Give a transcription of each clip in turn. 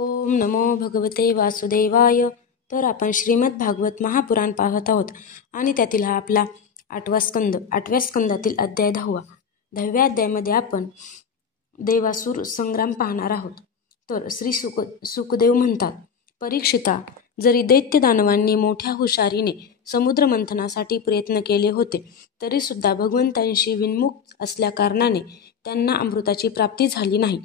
ओम नमो भगवते वासुदेवाय. तर आपण श्रीमद भागवत महापुराण पाहत आहोत आणि त्यातील हा आपला 8व्या स्कंदातील अध्याय 10व्या अध्यायामध्ये आपण देवासुर संग्राम पाहणार आहोत. तर श्री सुखदेव म्हणतात, परीक्षिता, जरी दैत्य दानवांनी मोठ्या हुशारीने समुद्र मंथनासाठी प्रयत्न केले होते तरी सुद्धा भगवंतांशी विन्मुख असल्या कारणाने त्यांना अमृताची प्राप्ती झाली नाही.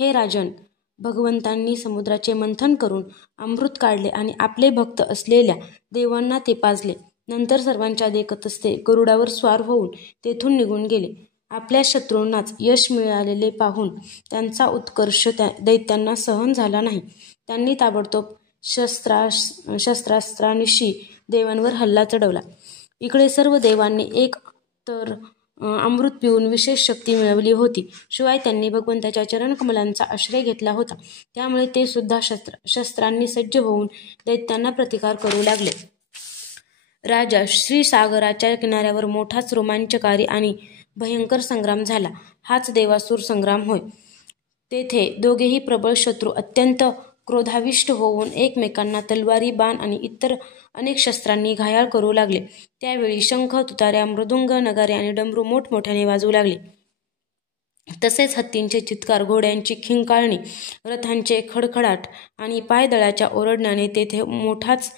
हे राजन, भगवंतांनी समुद्राचे मंथन करून अमृत काढले आणि आपले भक्त असलेल्या देवांना ते पाजले. नंतर सर्वांच्या देखतच ते गरुडावर स्वार होऊन तेथून निघून गेले. आपल्या शत्रूंनाच यश मिळालेले पाहून त्यांचा उत्कर्ष दैत्यांना सहन झाला नाही. त्यांनी ताबडतोब शस्त्रास्त्रांनिशी देवांवर हल्ला चढवला. इकडे सर्व देवांनी एक तर अमृत पिऊन विशेष शक्ती मिळवली होती, शिवाय त्यांनी भगवंताच्या चरणकमलांचा आश्रय घेतला होता. त्यामुळे ते सुद्धा शस्त्रांनी सज्ज होऊन दैत्यांना प्रतिकार करू लागले. राजा, श्रीसागराच्या किनाऱ्यावर मोठाच रोमांचकारी आणि भयंकर संग्राम झाला. हाच देवासुर संग्राम होय. तेथे दोघेही प्रबळ शत्रू अत्यंत क्रोधाविष्ट होऊन एकमेकांना तलवारी, बाण आणि इतर अनेक शस्त्रांनी घायाळ करू लागले. त्यावेळी शंख, तुताऱ्या, मृदुंग, नगारे आणि डमरू मोठमोठ्याने वाजू लागले. तसेच हत्तींचे चित्कार, घोड्यांची खिंकाळणी, रथांचे खडखडाट आणि पायदळाच्या ओरडण्याने तेथे मोठाच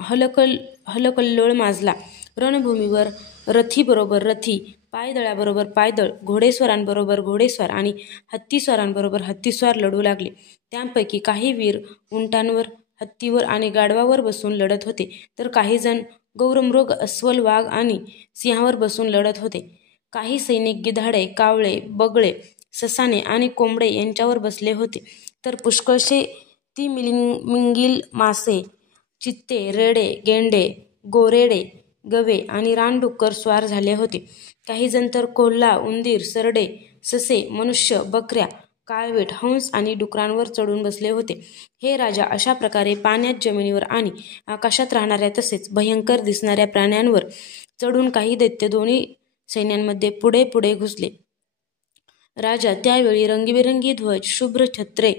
हलकल्लोळ माजला. रणभूमीवर रथीबरोबर रथी, पायदळाबरोबर पायदळ, घोडेस्वारांबरोबर घोडेस्वार आणि हत्तीस्वारांबरोबर हत्तीस्वार लढू लागले. त्यांपैकी काही वीर उंटांवर, हत्तीवर आणि गाढवावर बसून लढत होते, तर काही जण गौरमृग, अस्वल, वाघ आणि सिंहावर बसून लढत होते. काही सैनिक गिधाडे, कावळे, बगळे, ससाणे आणि कोंबडे यांच्यावर बसले होते, तर पुष्कळसे तिमिंगिल, मासे, चित्ते, रेडे, गेंडे, गोरेडे, गवे आणि रानडुक्कर स्वार झाले होते. काही जण तर कोल्हा, उंदीर, सरडे, ससे, मनुष्य, बकऱ्या, काळवीट, हंस आणि डुकरांवर चढून बसले होते. हे राजा, अशा प्रकारे पाण्यात, जमिनीवर आणि आकाशात राहणाऱ्या तसेच भयंकर दिसणाऱ्या प्राण्यांवर चढून काही दैत्य दोन्ही सैन्यांमध्ये पुढे पुढे घुसले. राजा, त्यावेळी रंगीबेरंगी ध्वज, शुभ्र छत्रे,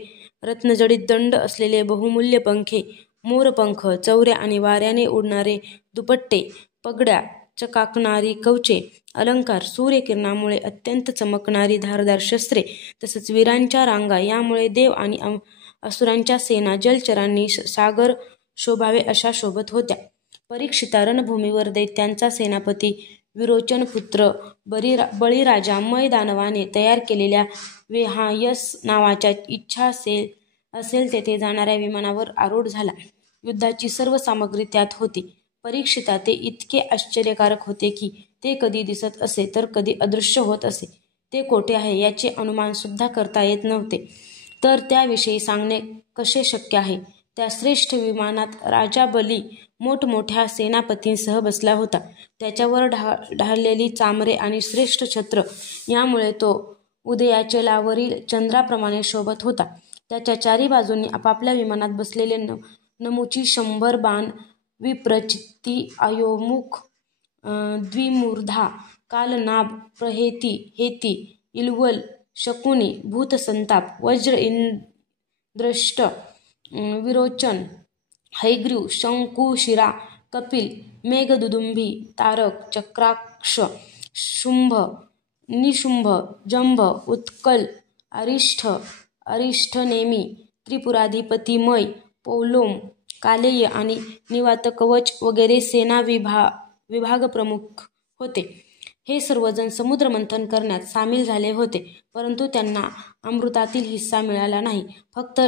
रत्नजडित दंड असलेले बहुमूल्य पंखे, मोरपंख, चौऱ्या आणि वाऱ्याने उडणारे दुपट्टे, पगड्या, चकाकणारी कवचे, अलंकार, सूर्यकिरणामुळे अत्यंत चमकणारी धारदार शस्त्रे, तसंच वीरांच्या रांगा, यामुळे देव आणि असुरांच्या सेना जलचरांनी सागर शोभावे अशा शोभत होत्या. परीक्षिता, रणभूमीवर दैत्यांचा सेनापती विरोचनपुत्र बळीराजा मय दानवाने तयार केलेल्या वेहायस नावाच्या इच्छा असेल तेथे जाणाऱ्या विमानावर आरूढ झाला. युद्धाची सर्व सामग्री त्यात होती. परीक्षिता, ते इतके आश्चर्यकारक होते की ते कधी दिसत असे तर कधी अदृश्य होत असे. ते कोठे आहे याचे अनुमान सुद्धा करता येत नव्हते, तर त्याविषयी सांगणे कसे शक्य आहे. त्या श्रेष्ठ विमानात राजा बली मोठमोठ्या सेनापतींसह बसला होता. त्याच्यावर ढाळलेली चामरे आणि श्रेष्ठ छत्र यामुळे तो उदयाचलावरील चंद्राप्रमाणे शोभत होता. त्याच्या चारी बाजूंनी आपापल्या विमानात बसलेले नमुची 100 बाण, विप्र, चित्ती, अयोमुख, द्विमूर्धा, कालनाभ, प्रहेती, हेती, इल्वल, शकुनी, भूतसंताप, वज्र, इंद्रष्ट, विरोचन, हयग्रीव, शंकुशिरा, कपिल, मेघदुदुंभी, तारक, चक्राक्ष, शुंभ, निशुंभ, जंभ, उत्कल, अरिष्ठनेमी, त्रिपुराधिपती मय, पौलोम, कालेय आणि निवातकवच वगैरे सेना विभागप्रमुख होते. हे सर्वजण समुद्रमंथन करण्यात सामील झाले होते, परंतु त्यांना अमृतातील हिस्सा मिळाला नाही. फक्त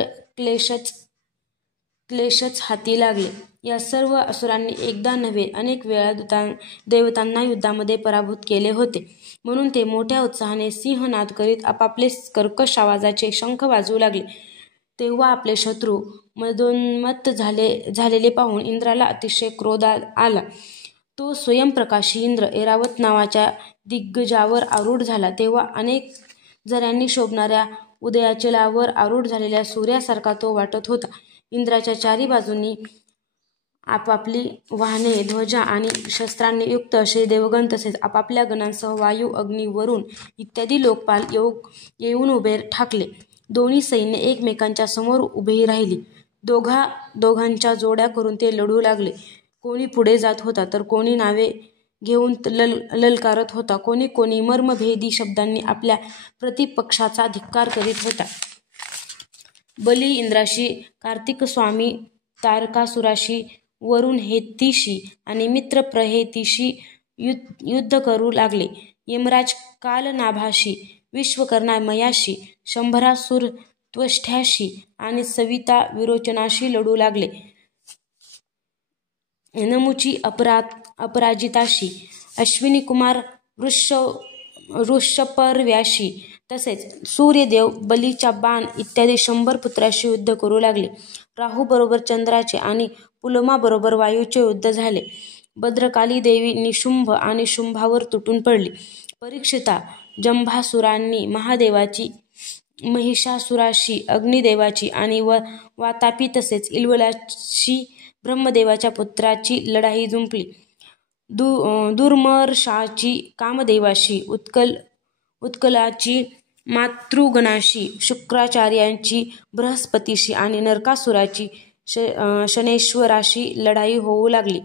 क्लेशच हाती लागले. या सर्व असुरांनी एकदा नव्हे अनेक वेळा देवतांना युद्धामध्ये पराभूत केले होते. म्हणून ते मोठ्या उत्साहाने सिंहनाद करीत आपापले कर्कश आवाजाचे शंख वाजवू लागले. तेव्हा आपले शत्रू मदोन्मत्त झालेले पाहून इंद्राला अतिशय क्रोध आला. तो स्वयंप्रकाशी इंद्र ऐरावत नावाच्या दिग्गजावर आरूढ झाला. तेव्हा अनेक झऱ्यांनी शोभणाऱ्या उदयाचलावर आरूढ झालेल्या सूर्यासारखा तो वाटत होता. इंद्राच्या चारी बाजूंनी आपापली वाहने, ध्वजा आणि शस्त्रांनी युक्त असे देवगण तसेच आपापल्या गणांसह वायू, अग्नी, वरुण इत्यादी लोकपाल येऊन उभे ठाकले. दोन्ही सैन्य एकमेकांच्या समोर उभी राहिली. दोघांच्या जोड्या करून ते लढू लागले. कोणी पुढे जात होता तर कोणी नावे घेऊन ललकारत होता. कोणी मर्मभेदी शब्दांनी आपल्या प्रतिपक्षाचा धिक्कार करीत होता. बली इंद्राशी, कार्तिक स्वामी तारकासुराशी, वरुण हेतीशी आणि मित्र प्रहेतीशी युद्ध करू लागले. यमराज कालनाभाशी, विश्वकर्मा मयाशी, शंभरासुर त्वष्ट्याशी आणि सविता विरोचनाशी लढू लागले. नमुची अपराजिताशी, अश्विनी कुमार वृषपर्व्याशी तसेच सूर्यदेव बलीच्या बाण इत्यादी 100 पुत्राशी युद्ध करू लागले. राहू बरोबर चंद्राचे आणि पुलोमा बरोबर वायूचे युद्ध झाले. भद्रकाली देवी निशुंभ आणि शुंभावर तुटून पडली. परीक्षिता जंभासुरांनी महादेवाची, महिषासुराशी, अग्निदेवाची आणि वातापी तसेच इल्वलाशी ब्रह्मदेवाच्या पुत्राची लढाई जुंपली. दुर्मर्षाची कामदेवाशी, उत्कलाची मातृगणाशी, शुक्राचार्यांची बृहस्पतीशी आणि नरकासुराची शनेश्वराशी लढाई होऊ लागली.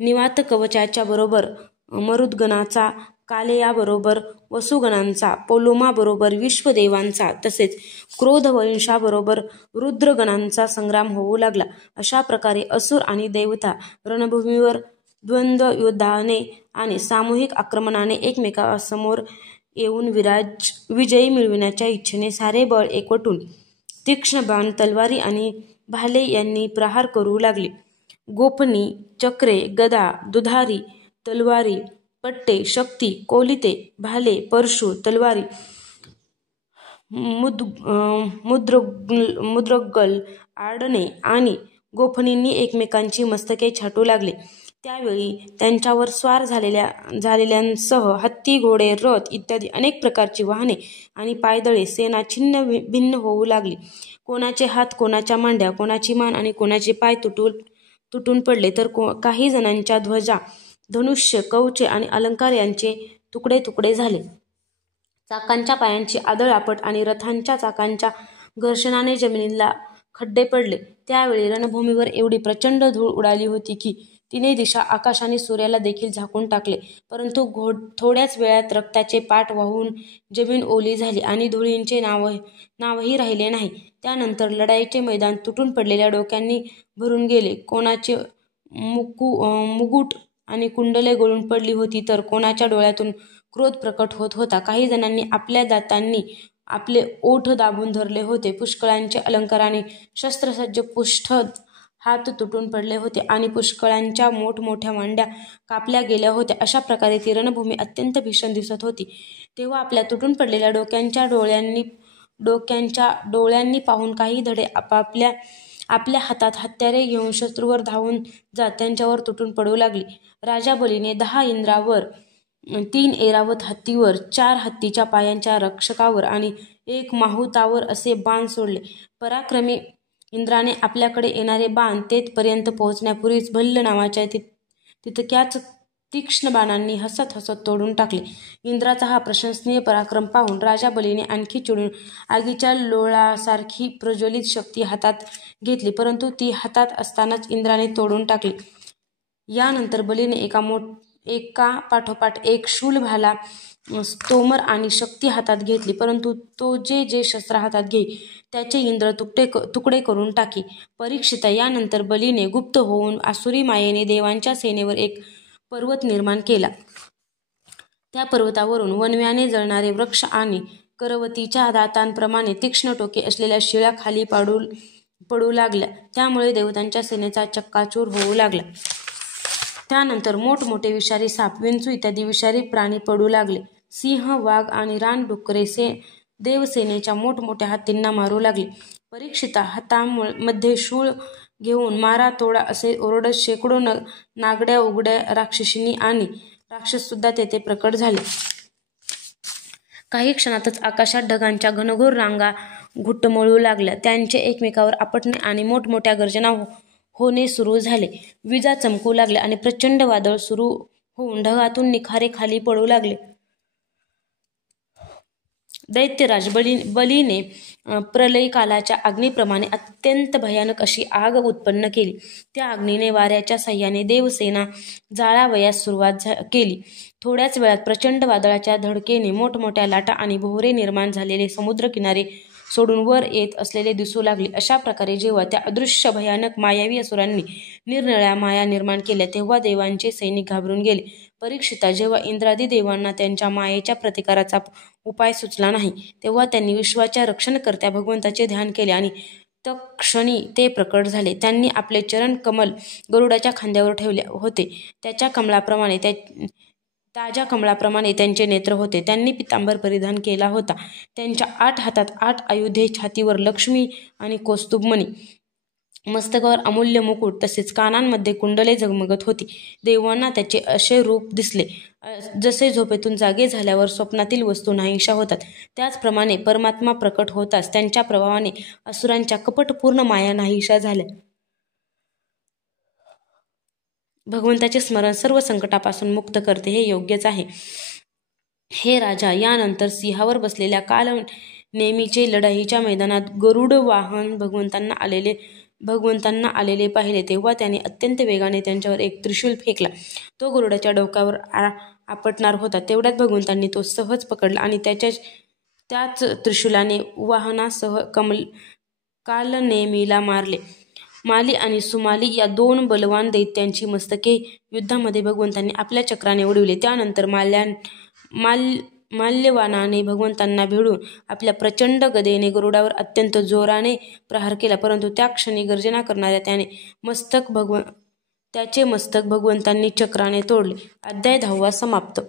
निवात कवचाच्या बरोबर मरुद्गणाचा, कालेयाबरोबर वसुगणांचा, पोलोमाबरोबर विश्वदेवांचा तसेच क्रोधवंशाबरोबर रुद्रगणांचा संग्राम होऊ लागला. अशा प्रकारे असुर आणि देवता रणभूमीवर द्वंद्वयुद्धाने आणि सामूहिक आक्रमणाने एकमेकांसमोर येऊन विजय मिळविण्याच्या इच्छेने सारे बळ एकवटून तीक्ष्ण बाण, तलवारी आणि भाले यांनी प्रहार करू लागले. गोपनी, चक्रे, गदा, दुधारी, तलवारी, पट्टे, शक्ती, कोलिते, भाले, परशु, तलवारी, मुद्रगल, आडणे आणि गोफणींनी एकमेकांची मस्तके छाटू लागले. त्यावेळी त्यांच्यावर स्वार झालेल्यांसह हत्ती, घोडे, रथ इत्यादी अनेक प्रकारची वाहने आणि पायदळे सेना छिन्न भिन्न होऊ लागली. कोणाचे हात, कोणाच्या मांड्या, कोणाची मान आणि कोणाचे पाय तुटून पडले तर काही जणांच्या ध्वजा, धनुष्य, कवचे आणि अलंकार यांचे तुकडे तुकडे झाले. चाकांच्या पायांची आदळआपट आणि रथांच्या चाकांच्या घर्षणाने जमिनीला खड्डे पडले. त्यावेळी रणभूमीवर एवढी प्रचंड धूळ उडाली होती की तिन्ही दिशा, आकाश आणि सूर्याला देखील झाकून टाकले. परंतु थोड्याच वेळात रक्ताचे पाट वाहून जमीन ओली झाली आणि धुळीचे नावही राहिले नाही. त्यानंतर लढाईचे मैदान तुटून पडलेल्या डोक्यांनी भरून गेले. कोणाचे मुकुट आणि कुंडले गळून पडली होती तर कोणाच्या डोळ्यातून क्रोध प्रकट होत होता. काही जणांनी आपल्या दातांनी आपले ओठ दाबून धरले होते. पुष्कळांचे अलंकार आणि शस्त्रसज्ज पुष्ठ हात तुटून पडले होते आणि पुष्कळांच्या मोठमोठ्या मांड्या कापल्या गेल्या होत्या. अशा प्रकारे ती रणभूमी अत्यंत भीषण दिसत होती. तेव्हा आपल्या तुटून पडलेल्या डोक्यांच्या डोळ्यांनी पाहून काही धडे आपल्या हातात हत्यारे घेऊन शत्रूवर धावून जात त्यांच्यावर तुटून पडू लागली. राजा बलीने 10 इंद्रावर, 3 ऐरावत हत्तीवर, 4 हत्तीच्या पायांच्या रक्षकावर आणि 1 माहुतावर असे बाण सोडले. पराक्रमी इंद्राने आपल्याकडे येणारे बाण तेथपर्यंत पोहोचण्यापूर्वीच भल्ल नावाच्या तितक्याच तीक्ष्ण बाणांनी हसत हसत तोडून टाकले. इंद्राचा हा प्रशंसनीय पराक्रम पाहून राजा बलीने आणखी चिडून आगीच्या लोळासारखी प्रज्वलित शक्ती हातात घेतली, परंतु ती हातात असतानाच इंद्राने तोडून टाकली. यानंतर बलीने एका पाठोपाठ एक शूल, भाला, स्तोमर आणि शक्ती हातात घेतली, परंतु तो जे शस्त्र हातात घेई त्याचे इंद्र तुकडे करून टाकी. परीक्षिता, यानंतर बलीने गुप्त होऊन आसुरी मायेने देवांच्या सेनेवर एक पर्वत निर्माण केला. त्या पर्वतावरून वणव्याने जळणारे वृक्ष आणि करवतीच्या दातांप्रमाणे तीक्ष्ण टोके असलेल्या शिळा खाली पडू लागल्या. त्यामुळे देवतांच्या सेनेचा चक्काचूर होऊ लागला. त्यानंतर मोठमोठे विषारी साप, विंचू इत्यादी विषारी प्राणी पडू लागले. सिंह, वाघ आणि रानडुकरे देवसेनेच्या मोठमोठ्या हत्तींना मारू लागले. परीक्षिता हातामध्ये शूळ घेऊन मारा तोडा असे ओरडत शेकडो नागड्या उघड्या राक्षसींनी आणि राक्षस सुद्धा तेथे प्रकट झाले. काही क्षणातच आकाशात ढगांच्या घनघोर रांगा घुटमळू लागल्या. त्यांचे एकमेकावर आपटणे आणि मोठमोठ्या गर्जना होणे सुरू झाले. विजा चमकू लागल्या आणि प्रचंड वादळ सुरू होऊन ढगातून निखारे खाली पडू लागले. दैत्यराज बलीने प्रलयकालाच्या अग्नीप्रमाणे अत्यंत भयानक अशी आग उत्पन्न केली. त्या अग्नीने वाऱ्याच्या साह्याने देवसेना जाळावयास सुरुवात केली. थोड्याच वेळात प्रचंड वादळाच्या धडकेने मोठमोठ्या लाटा आणि भोवरे निर्माण झालेले समुद्रकिनारे सोडून वर येत असलेले दिसू लागले. अशा प्रकारे जेव्हा त्या अदृश्य भयानक मायावी असुरांनी निरनिळ्या माया निर्माण केल्या तेव्हा देवांचे सैनिक घाबरून गेले. परीक्षिता, जेव्हा इंद्रादी देवांना त्यांच्या मायेच्या प्रतिकाराचा उपाय सुचला नाही तेव्हा त्यांनी विश्वाच्या रक्षणकर्त्या भगवंताचे ध्यान केले आणि तत्क्षणी ते प्रकट झाले. त्यांनी आपले चरण कमल गरुडाच्या खांद्यावर ठेवले होते. ताज्या कमळाप्रमाणे त्यांचे नेत्र होते. त्यांनी पितांबर परिधान केला होता. त्यांच्या 8 हातात 8 आयुधे, छातीवर लक्ष्मी आणि कौस्तुभमणी, मस्तकावर अमूल्य मुकुट तसेच कानांमध्ये कुंडले झगमगत होती. देवांना त्याचे असे रूप दिसले जसे झोपेतून जागे झाल्यावर स्वप्नातील वस्तू नाहीशा होतात. त्याचप्रमाणे परमात्मा प्रकट होताच त्यांच्या प्रभावाने असुरांच्या कपटपूर्ण माया नाहीशा झाल्या. भगवंताचे स्मरण सर्व संकटापासून मुक्त करते हे योग्यच आहे. हे राजा, यानंतर सिंहावर बसलेल्या काल नेमीचे लढाईच्या मैदानात गरुड वाहन भगवंतांना आलेले पाहिले तेव्हा त्याने अत्यंत वेगाने त्यांच्यावर एक त्रिशूल फेकला. तो गरुडाच्या डोक्यावर आपटणार होता. तेवढ्यात भगवंतांनी तो सहज पकडला आणि त्याच त्रिशूलाने वाहनासह कालनेमीला मारले. माली आणि सुमाली या 2 बलवान दैत्यांची मस्तके युद्धामध्ये भगवंतांनी आपल्या चक्राने उडविले. त्यानंतर माल्यवानाने भगवंतांना भिडून आपल्या प्रचंड गदेने गरुडावर अत्यंत जोराने प्रहार केला, परंतु त्या क्षणी गर्जना करणाऱ्या त्याचे मस्तक भगवंतांनी चक्राने तोडले. अध्याय 10 समाप्त.